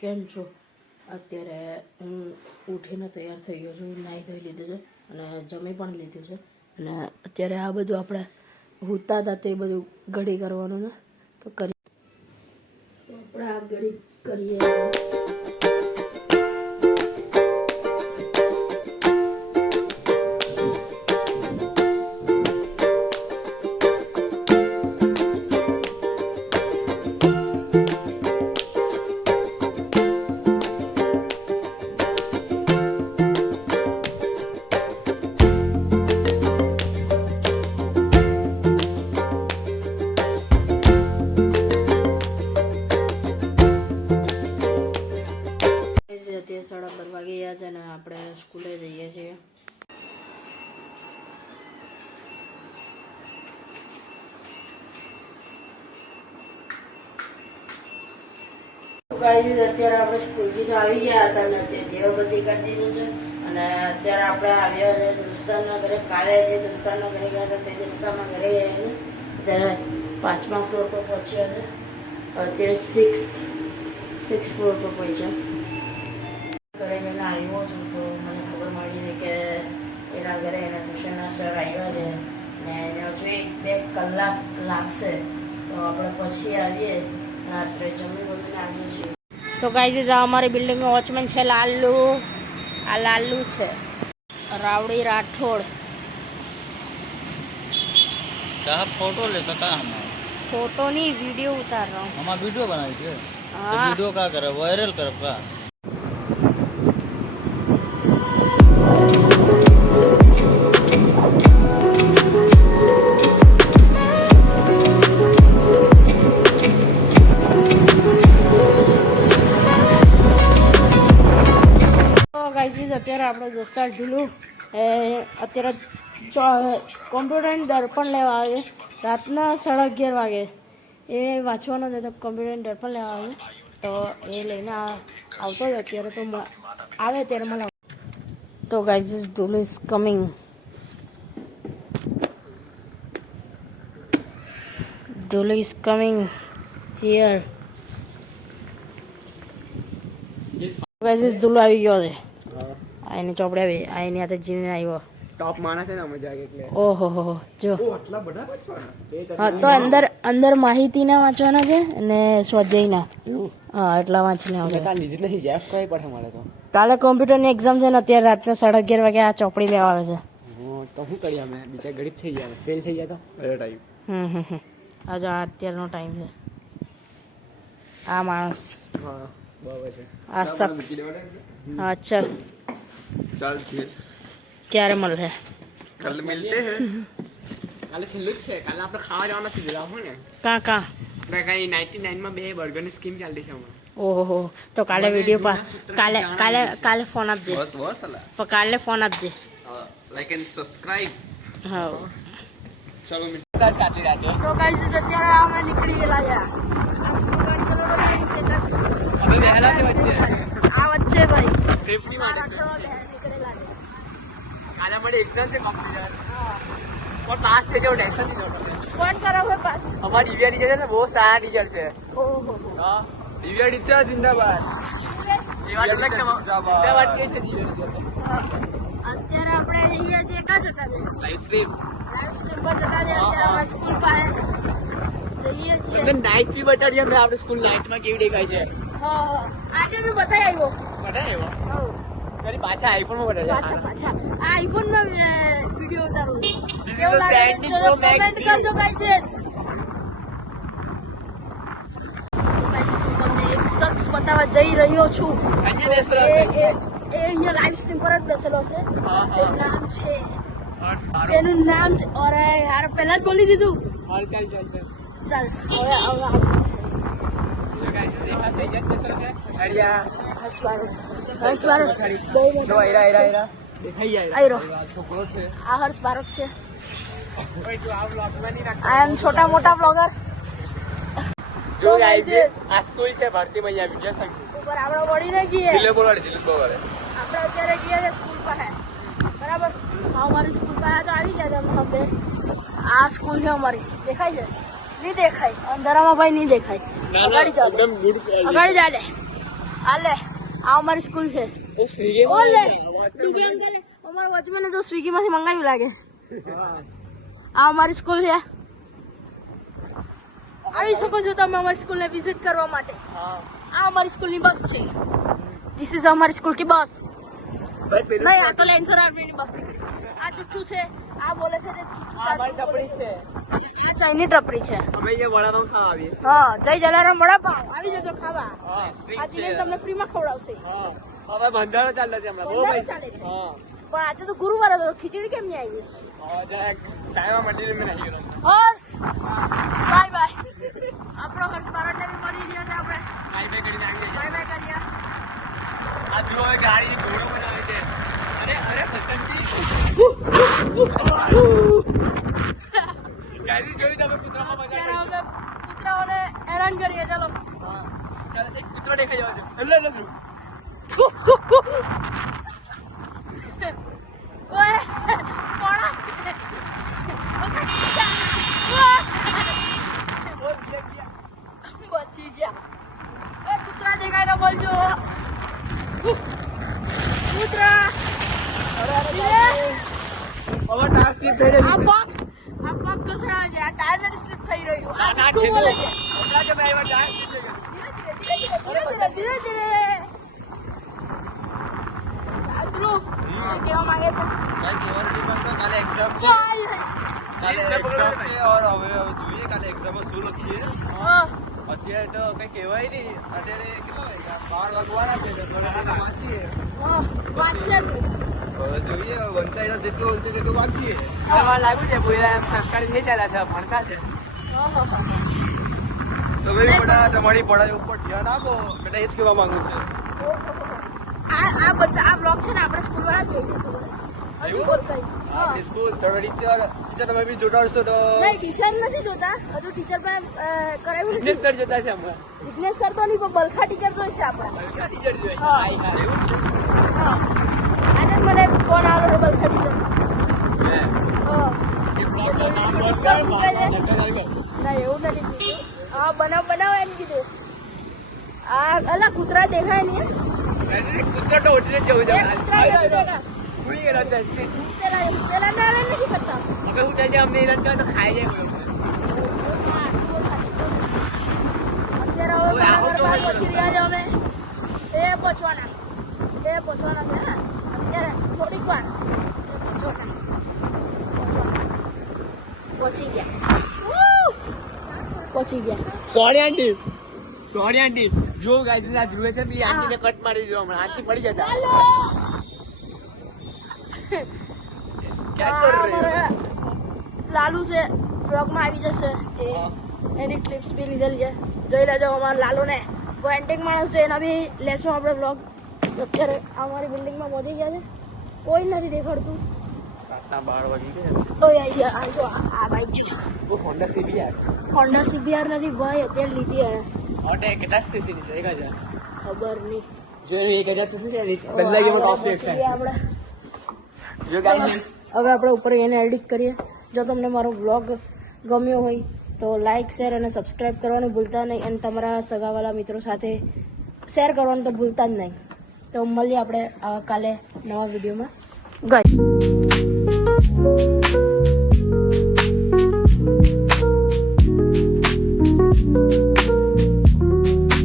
કેમ છો? અત્યારે હું ઉઠીને તૈયાર થઈ ગયો છું, નાહી ધોઈ લીધું છે અને જમી પણ લીધું છે. અને અત્યારે આ બધું આપણે હુતા હતા તે બધું ઘડી કરવાનું ને તો કરી આપણે આ ઘડી કરીએ. અત્યારે 12:30 વાગી ગયા છે અને આપણે સ્કૂલે જઈએ છીએ. અત્યારે આપણે સ્કૂલથી તો આવી ગયા હતા ને તે દેવબત્તી કરી દીધું છે અને અત્યારે આપણે આવ્યા છે દોસ્તારના ઘરે. કાલે જે દોસ્તારના ઘરે ગયા હતા તે દોસ્તારના ઘરે ગયા અત્યારે 5મા ફ્લોર પર પહોંચ્યા છે. અત્યારે 6th ફ્લોર પર પહોંચ્યા. ઘરે જઈને આવ્યો છું તો મને ખબર મળી છે કે એના ઘરે એના ટ્યુશનના સર આવ્યા છે ને એને હજુ 1-2 કલાક લાગશે તો આપણે પછી આવીએ. રાત્રે જમી બમીને આવીએ છીએ. તો ગાઈઝ આ અમારી બિલ્ડિંગનો વોચમેન છે લાલુ. આ લાલુ છે રાવડી રાઠોડ. कहा फोटो लेता कहा हम फोटो नहीं वीडियो उतार रहा हूँ. हमारा वीडियो बनाई थे. हाँ. वीडियो क्या करे वायरल कर का. અત્યારે આપણો દોસ્તાર ઢીલું અત્યારે કોમ્પ્યુટરની દર્પણ લેવા આવે. રાતના 11:30 વાગે એ વાંચવાનો છે તો કોમ્પ્યુટરની દર્પણ લેવા આવે તો એ લઈને આવતો જ અત્યારે તો આવે ત્યારે મને. તો guys Dhilu is coming. Dhilu is coming here. Guys Dhilu આવી ગયો છે. આની ચોપડે આવી આની હાથે જીને આવ્યો. ટોપ માણસ છે ને મજા આવે એટલે. ઓહો હો જો આટલા બધા વાંચવાના. હા તો અંદર માહિતીના વાંચવાના છે અને સ્વાધ્યાયના. હા એટલા વાંચીને આવશે. કાલ લીધી નહીં જેફ કોઈ પડે મળે તો. કાલે કોમ્પ્યુટરની એક્ઝામ છે ને અત્યારે રાતના 11:30 વાગે આ ચોપડી લેવા આવે છે. તો શું કરીએ અમે બીજા ગરીબ થઈ ગયા ફેલ થઈ ગયા તો બધો ટાઈમ. આજે અત્યારનો ટાઈમ છે. આ માણસ હા બરાબર છે. આ શખ્સ. હા ચલ ચાલ છે. ક્યારે મળે? કલ મિલતે હે. કાલે છેલ્લું જ છે. કાલે આપણે ખાવા જવાના છે જરા હું ને. કાં આપણે કઈ 99 માં 2 બર્ગરની સ્કીમ ચાલતી છે હમણાં. ઓહો તો કાલે વિડીયો કાલે ફોન આપજે. બસ અલા. પણ કાલે ફોન આપજે. Like and subscribe. હા ચલો મિત્ર સાથી રાતે. તો ગાઈસ અત્યારે અમે નીકળી ગયેલા છે. અમે બેહેલા છે વચ્ચે. આ વચ્ચે ભાઈ સેફટી માટે છે. કાલે મારી એક્ઝામ છે કોમ્પ્યુટર. પણ પાસ થઈ જાવ ટેન્શન નહીં લો. કોણ કરાવે પાસ? અમારી દિવ્યા ટીચર છે ને બહુ સારા ટીચર છે. ઓહો હા દિવ્યા ટીચર જિંદાબાદ. જિંદાબાદ કે છે દિવ્યા ટીચર. અત્યારે આપણે અહીંયા જે કા જતા છે લાઈવ સ્ટ્રીમ પર જતા છે. અત્યારે અમે સ્કૂલ પાસે જઈએ છીએ. તમને નાઇટ વ્યૂ બતાડીએ અમે આપણે સ્કૂલ નાઇટમાં કેવી દેખાય છે. હા આજે મેં બતાવી આવ્યો. બતાવ્યો તારી પાછા આઈફોનમાં બતાવ્યા. પાછા આ આઈફોનમાં વિડિયો ઉતારું છું. This is કેવું the લાગે Sandy છે Pro Max કમેન્ટ view. કરજો ગાઈસ. હું તમને એક શખ્સ બતાવવા જઈ રહ્યો છું. અહીંયા બેસેલો એ છે. અહીંયા લાઈવ સ્ટ્રીમ પર જ બેસેલો છે. હા, તેનું નામ છે હર્ષ બારો. તેનું નામ છે. અરે યાર પહેલા જ બોલી દીધું. ચાલ ચાલ હવે આવતું છે. ગાઈસ દેખા થઈ જાય બેસેલો છે. હરિયા હર્ષ બારોટ બહુ મોટો જો હીરા દેખાઈ જાય. આયરો. છોકરો છે. આ હર્ષ બારોટ છે. ઓય તું આ વ્લોગમાં નહીં નાખ. આઈ એમ છોટા મોટા બ્લોગર. જો ગાઈસ આ સ્કૂલ છે ભારતી મૈયા વિદ્યા સંકુલ. ઉપર આપણે વળીને ગઈએ. જિલ્લે બોલાડે. આપણે અત્યારે ગયા છે સ્કૂલ પાસે. બરાબર હા અમારી સ્કૂલ પાસે તો આવી ગયા છે અમે બે. આ સ્કૂલ છે અમારી. દેખાય છે? નહીં દેખાય અંધારામાં ભાઈ નહીં દેખાય. અગાડી ચાલો. અગાડી ચાલે. આલે આ અમારી સ્કૂલ છે ઓલે દિવ્યાંગ કરે અમારા વોચમેને તો સ્વિગી માંથી મંગાવ્યું લાગે આ અમારી સ્કૂલ છે આવી શકો છો તમે અમારી સ્કૂલને વિઝિટ કરવા માટે આ અમારી સ્કૂલની બસ છે ધીસ ઇઝ અમારી સ્કૂલ કી બસ નહીં આ તો લેન્સર આર્મીની બસ આ જુઠ્ઠું છે આ બોલે છે જે જુઠ્ઠું અમારી ટપરી છે આ ચાઇની ટપરી છે અમે અહીંયા વડાપાઉં ખાવા આવીએ હા જય જલારામ વડાપાવ આવી જજો ખાવા આ ચીને તમને ફ્રીમાં ખવડાવશે હવે બંધારો ચાલે છે હમણાં બહુ બંધારો ચાલે છે. પણ આજે તો ગુરુવાર હતો ખીચડી કેમ નહીં આવી સાયવા મંદિર મેં નહીં ગયો હર્ષ બાય બાય આપણો હર્ષ બારડને બી મળી રહ્યો છે આપણે બાય બાય કરીને આવી બાય બાય કરીએ આ જો હવે ગાડી ઘોડો બનાવે છે અરે અરે પસંદગી ગાડી જોઈ તમે કૂતરામાં મજા અત્યારે અમે કૂતરાઓને હેરાન કરીએ ચાલો ચાલો એક કૂતરો દેખાઈ જાવ છે એટલે નથી ઓય પોણા બચી ગયા એ કૂતરા દેખાય તો બોલજો કૂતરા હવે ટાસ્ક સ્લીપ થઈ રહી આ પગ ઘસડાવે છે આ ટાયર નથી સ્લીપ થઈ રહ્યું આ તું બોલે છે હમણાં જ મેં આવ્યા ટાસ્ક સ્લીપ થઈ ગઈ ધીરે ધીરે ધ્રુવ કેવા માંગે છે કાલે એક્ઝામ છે કાલે એક્ઝામ છે और હવે જોઈએ કાલે એક્ઝામમાં શું લખીએ અત્યારે તો કઈ કહેવાય નહીં અત્યારે કેટલા વાગ્યા 12 વાગવાના છે તો થોડા વાંચીએ વાંચે તું હવે જોઈએ વંચાઈ જેટલું હોય તેટલું વાંચીએ આમાં લાગ્યું છે પૂરા સંસ્કારી થઈ ચાલ્યા છે ભણતા છે તો ભાઈ બધા તમારી પઢાઈ ઉપર ધ્યાન આપો બેટા એ જ કહેવા માંગુ છું આ બધા આ બ્લોગ છે ને આપણે સ્કૂલ વાળા જોઈ છે ખબર હજુ બોલ કઈ આપણી સ્કૂલ ટીચર તમે બી જોડાડશો તો નહીં ટીચર નથી જોતા હજુ ટીચર પણ કરાવ્યું નથી સર જોતા છે હમણાં જિગ્નેશ સર તો નહીં પણ બલખા ટીચર જોઈ છે આપણે ટીચર જોઈએ હા. એવું છે હા અને મને ફોન આવ્યો બલખા ટીચર ના એવું નથી કીધું હા બનાવ એમ કીધું આ અલા કૂતરા દેખાય નહીં કૂતરો તો ઉઠીને જવું છે એ કૂતરા નથી દેખાય ભૂલી ગયેલો છે પેલા ના નથી કરતા હવે હું ત્યાં અમને રંટા તો ખાઈ જાય બોલો અત્યારે હવે બરાબર પહોંચી રહ્યા છે અમે એ પહોંચવાના છે ને અત્યારે થોડીક વાર પહોંચી ગયા સોરી આંટી જો ગાઈસ આ ધ્રુવે છે બી આંટીને કટ મારી દીધો હમણાં આંટી પડી જતા ચાલો ક્યાં કર રહે અમારે લાલુ છે બ્લોગમાં આવી જશે એની ક્લિપ્સ બી લીધેલી છે જોઈ લેજો અમારા લાલુને બહુ એન્ટિક માણસ છે એના બી લેશું આપણે બ્લોગ અત્યારે અમારી બિલ્ડિંગમાં પહોંચી ગયા છે કોઈ નથી દેખાડતું રાતના 12 વાગી ગયા ઓય આ જો આ બાઈક જો वो होंडा सीबीआर હોન્ડા સીબીઆર નથી ભાઈ અત્યારે લીધી એને और एक 10 सीसी ની છે 1000 ખબર નહીં जो 1000 सीसी છે બદલા કે કોસ્ટ એક્શન આપણે જો ગાઈસ હવે આપણે ઉપર એને એડિટ કરીએ જો તમને મારો બ્લોગ ગમ્યો હોય તો લાઇક શેર અને સબસ્ક્રાઇબ કરવાનું ભૂલતા નહીં અને તમારા સગાવાલા મિત્રો સાથે શેર કરવાનું તો ભૂલતા જ નહીં તો મળીએ આપણે કાલે નવા વિડીયોમાં ગઈ